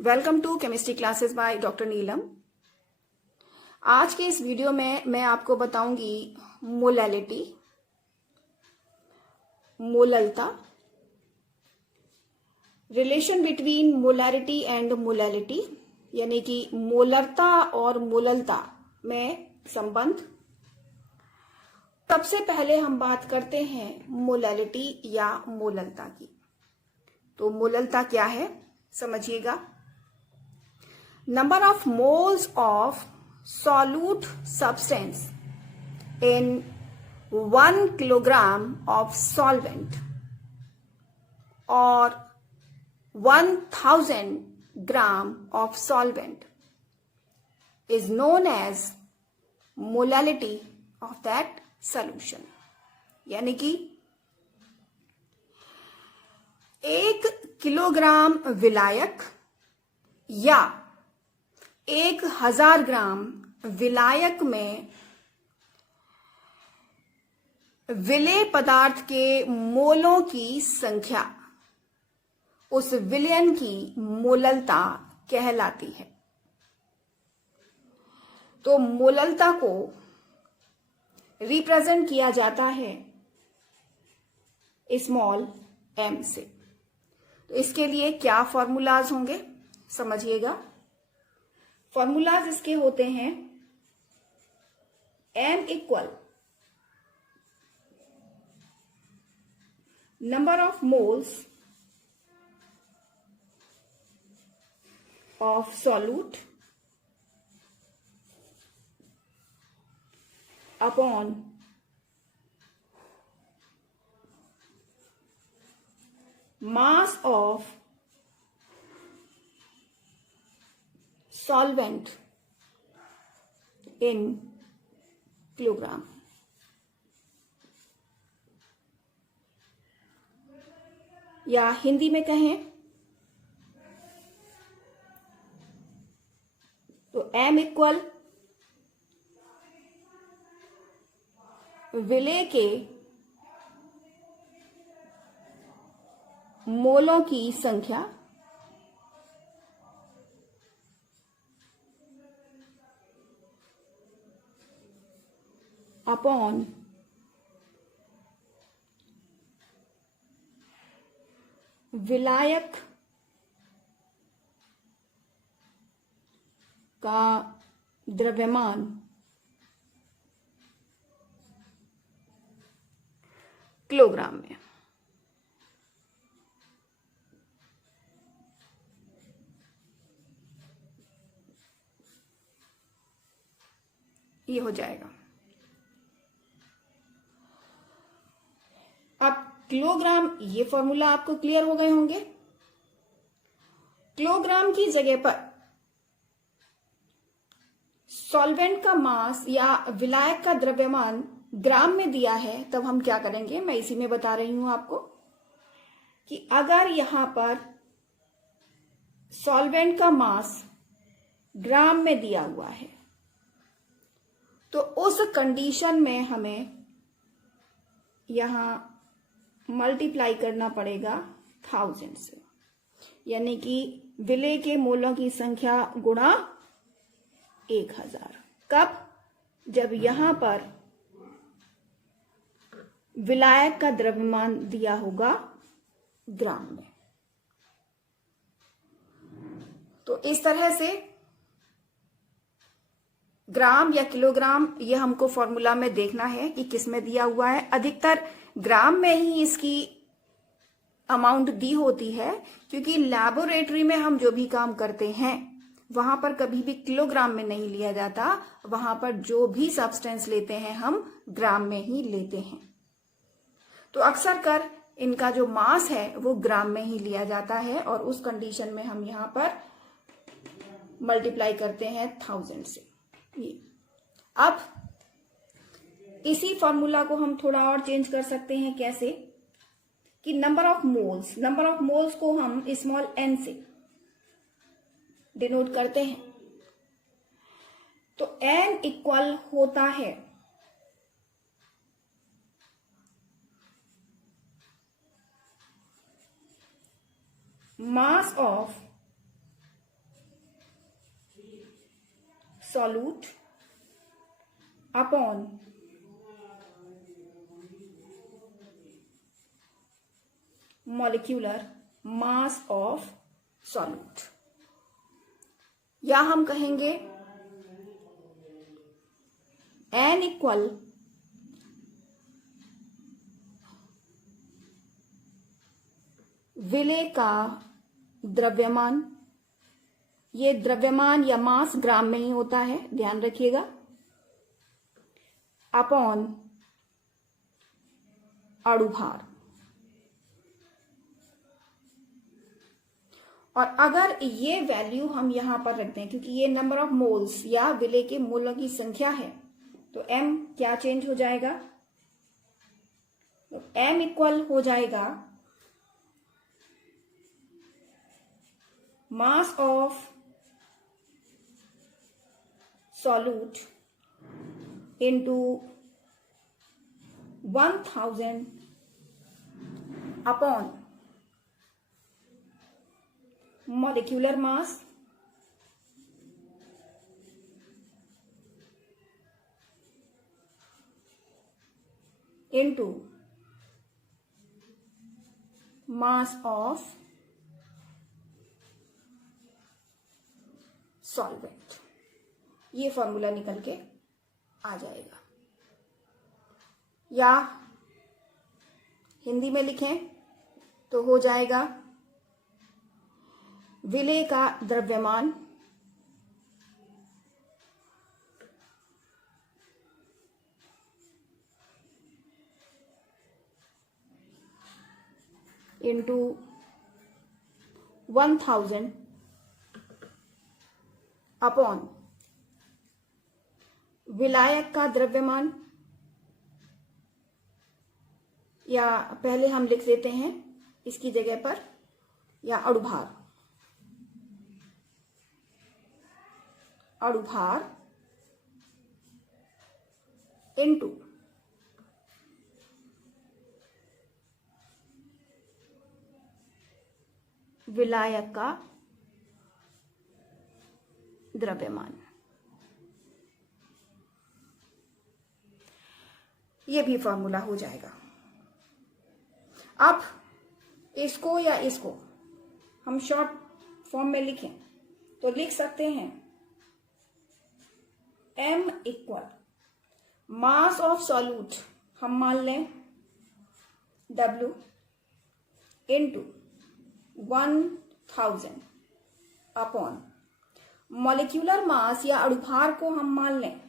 Welcome to chemistry classes by doctor Neelam. आज के इस वीडियो में मैं आपको बताऊंगी मोलैलिटी, मोललता, relation between molarity and molality, यानी कि मोलरता और मोललता में संबंध। सबसे पहले हम बात करते हैं मोलैलिटी या मोललता की। तो मोललता क्या है समझिएगा। Number of moles of solute substance in 1 kilogram of solvent or 1000 gram of solvent is known as molality of that solution। यानी कि 1 किलोग्राम विलायक या 1000 ग्राम विलायक में विलेय पदार्थ के मोलों की संख्या उस विलयन की मोललता कहलाती है। तो मोललता को रिप्रेजेंट किया जाता है स्मॉल m से। तो इसके लिए क्या फॉर्मूलाज होंगे समझिएगा। फॉर्मूलाज इसके होते हैं m equal number of moles of solute upon mass of solvent in kilogram. या हिंदी में कहें तो m इक्वल विलेय के मोलों की संख्या अपॉन विलायक का द्रव्यमान किलोग्राम में। ये हो जाएगा। अब किलोग्राम, ये फॉर्मूला आपको क्लियर हो गए होंगे। किलोग्राम की जगह पर सॉल्वेंट का मास या विलायक का द्रव्यमान ग्राम में दिया है, तब हम क्या करेंगे, मैं इसी में बता रही हूं आपको कि अगर यहां पर सॉल्वेंट का मास ग्राम में दिया हुआ है तो उस कंडीशन में हमें यहां मल्टीप्लाई करना पड़ेगा 1000 से, यानी कि विलेय के मोलों की संख्या गुणा 1000। कब? जब यहां पर विलायक का द्रव्यमान दिया होगा ग्राम में। तो इस तरह से ग्राम या किलोग्राम, ये हमको फॉर्मूला में देखना है कि किस में दिया हुआ है। अधिकतर ग्राम में ही इसकी अमाउंट दी होती है, क्योंकि लैबोरेटरी में हम जो भी काम करते हैं वहां पर कभी भी किलोग्राम में नहीं लिया जाता। वहां पर जो भी सब्सटेंस लेते हैं हम ग्राम में ही लेते हैं। तो अक्सर कर इनका जो मास है वो ग्राम में ही लिया जाता है और उस कंडीशन में हम यहां पर मल्टीप्लाई करते हैं 1000 से। अब इसी फॉर्मूला को हम थोड़ा और चेंज कर सकते हैं। कैसे? कि नंबर ऑफ मोल्स को हम स्मॉल n से डिनोट करते हैं। तो n इक्वल होता है mass of solute upon molecular mass of solute, या हम कहेंगे N इक्वल विलेय का द्रव्यमान, ये द्रव्यमान या मास ग्राम में ही होता है, ध्यान रखिएगा, अपॉन अणुभार। और अगर ये वैल्यू हम यहां पर रख दें, क्योंकि ये नंबर ऑफ मोल्स या विलेय के मोलों की संख्या है, तो m क्या चेंज हो जाएगा, तो m इक्वल हो जाएगा mass of solute into 1000 upon molecular mass into mass of solvent. ये फॉर्मूला निकल के आ जाएगा, या हिंदी में लिखें तो हो जाएगा विलेय का द्रव्यमान इंटू 1000 अपॉन विलायक का द्रव्यमान, या पहले हम लिख देते हैं इसकी जगह पर, या अणुभार, अणुभार इंटू विलायक का द्रव्यमान। ये भी फॉर्मूला हो जाएगा। अब इसको या इसको हम शॉर्ट फॉर्म में लिखें तो लिख सकते हैं m equal mass of solute, हम मान लें W into 1000 upon molecular mass या अणुभार को हम मान लें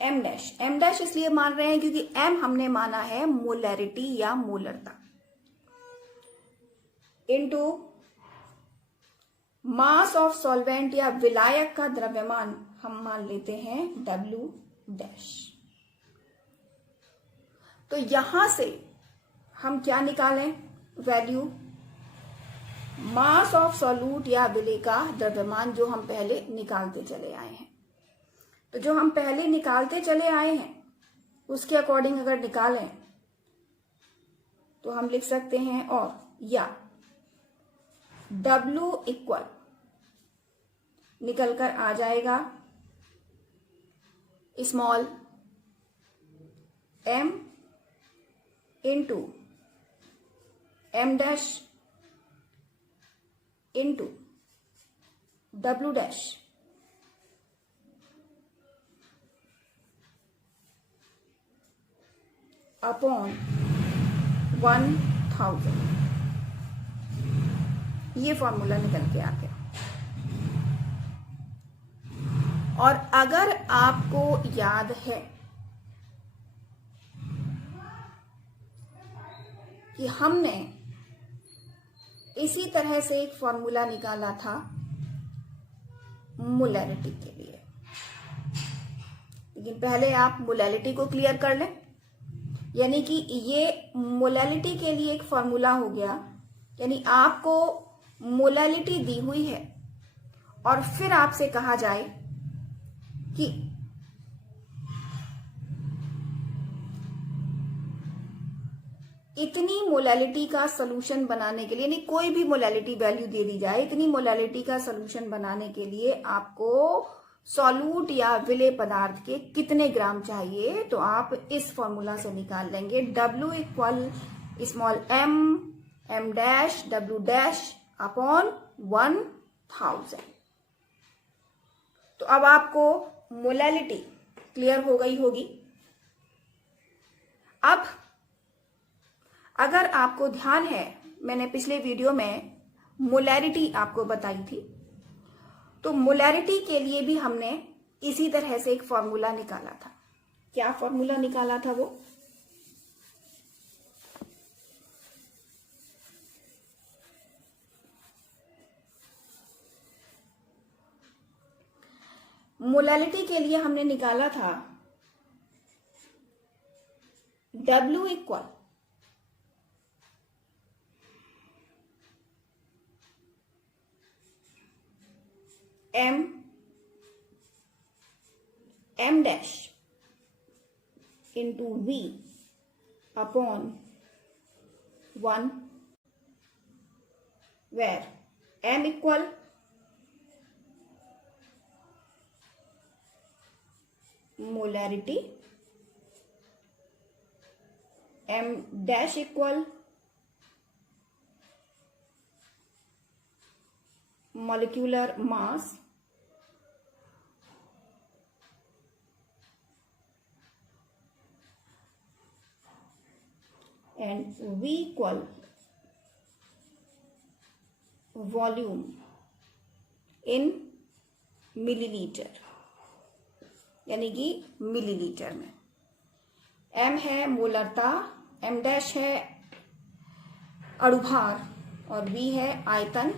m डैश। m डैश इसलिए मान रहे हैं क्योंकि m हमने माना है मोलैरिटी या मोलरता, इंटू मास ऑफ सॉल्वेंट या विलायक का द्रव्यमान हम मान लेते हैं W डैश। तो यहां से हम क्या निकालें वैल्यू, मास ऑफ सॉल्यूट या विलेय का द्रव्यमान जो हम पहले निकालते चले आए हैं। तो जो हम पहले निकालते चले आए हैं उसके अकॉर्डिंग अगर निकालें तो हम लिख सकते हैं, और या W इक्वल निकल कर आ जाएगा small m into m dash into W dash upon 1000। ये फॉर्मूला निकल के आ गया। और अगर आपको याद है कि हमने इसी तरह से एक फॉर्मूला निकाला था मोलैरिटी के लिए, लेकिन पहले आप मोलैरिटी को क्लियर कर लें। यानी कि ये मोलैरिटी के लिए एक फॉर्मूला हो गया, यानी आपको मोलैरिटी दी हुई है और फिर आपसे कहा जाए कि इतनी मोलैलिटी का सोल्यूशन बनाने के लिए, यानी कोई भी मोलैलिटी वैल्यू दे दी जाए, इतनी मोलैलिटी का सोल्यूशन बनाने के लिए आपको सॉल्यूट या विलेय पदार्थ के कितने ग्राम चाहिए, तो आप इस फॉर्मूला से निकाल लेंगे। W equal small m dash W dash upon 1000। तो अब आपको मोलैलिटी क्लियर हो गई होगी। अब अगर आपको ध्यान है, मैंने पिछले वीडियो में मोलैरिटी आपको बताई थी, तो मोलैरिटी के लिए भी हमने इसी तरह से एक फॉर्मूला निकाला था। क्या फॉर्मूला निकाला था वो? मोलैलिटी के लिए हमने निकाला था W equal m dash into V upon 1, where m equal molarity, m dash equal molecular mass, and V equal volume in millilitre, यानी कि मिलीलीटर में। m है मोलरता, m डैश है अणुभार और V है आयतन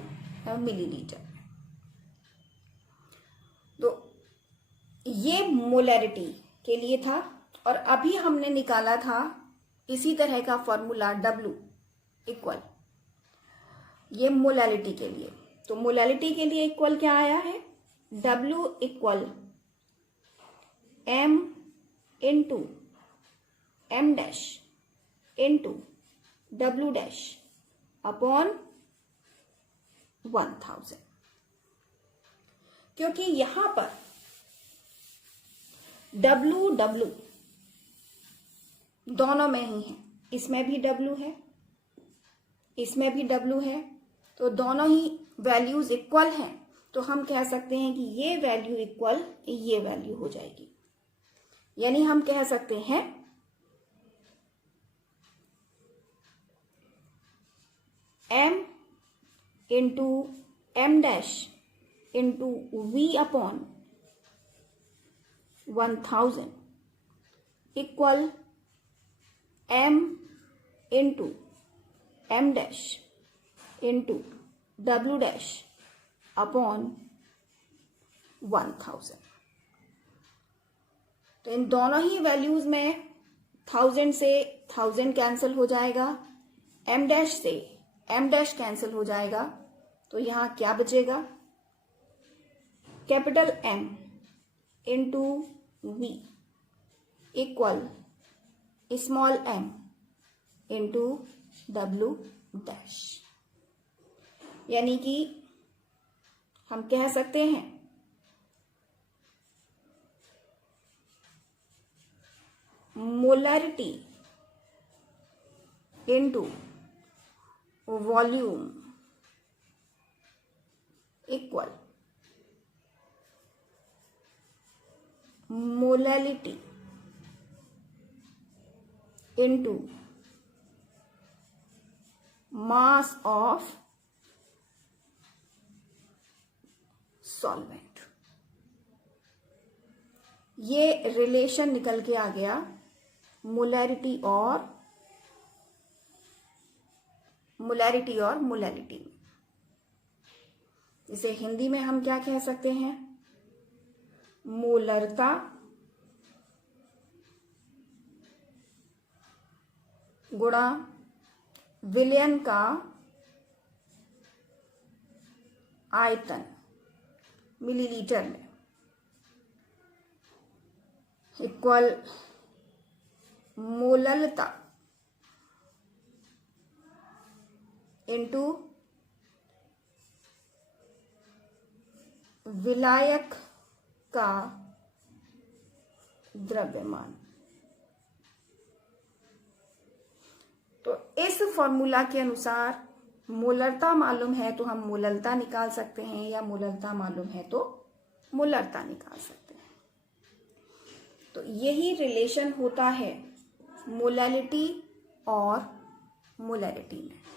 मिलीलीटर। तो ये मोलैरिटी के लिए था। और अभी हमने निकाला था इसी तरह का फॉर्मूला W इक्वल ये मोलैलिटी के लिए। तो मोलैलिटी के लिए इक्वल क्या आया है? W equal m into m dash into W dash upon 1000। क्योंकि यहां पर W दोनों में ही है, इसमें भी W है, इसमें भी W है, तो दोनों ही वैल्यूज इक्वल हैं। तो हम कह सकते हैं कि ये वैल्यू इक्वल ये वैल्यू हो जाएगी। यानी हम कह सकते हैं m into m dash into V upon 1000 equal m into m dash into W dash upon 1000। तो इन दोनों ही वैल्यूज में 1000 से 1000 कैंसिल हो जाएगा, m डैश से m डैश कैंसिल हो जाएगा। तो यहां क्या बचेगा? Capital M into V equal small m into W dash. यानी कि हम कह सकते हैं molarity into volume equal molality into mass of solvent. ये रिलेशन निकल के आ गया मोलैरिटी और मोलैलिटी। इसे हिंदी में हम क्या कह सकते हैं? मोलरता गुणा विलयन का आयतन मिलीलीटर में इक्वल मोललता इंटू विलायक का द्रव्यमान। तो इस फॉर्मूला के अनुसार मोलरता मालूम है तो हम मोललता निकाल सकते हैं, या मोलरता मालूम है तो मोलरता निकाल सकते हैं। तो यही रिलेशन होता है मोलैलिटी और मोलैरिटी में।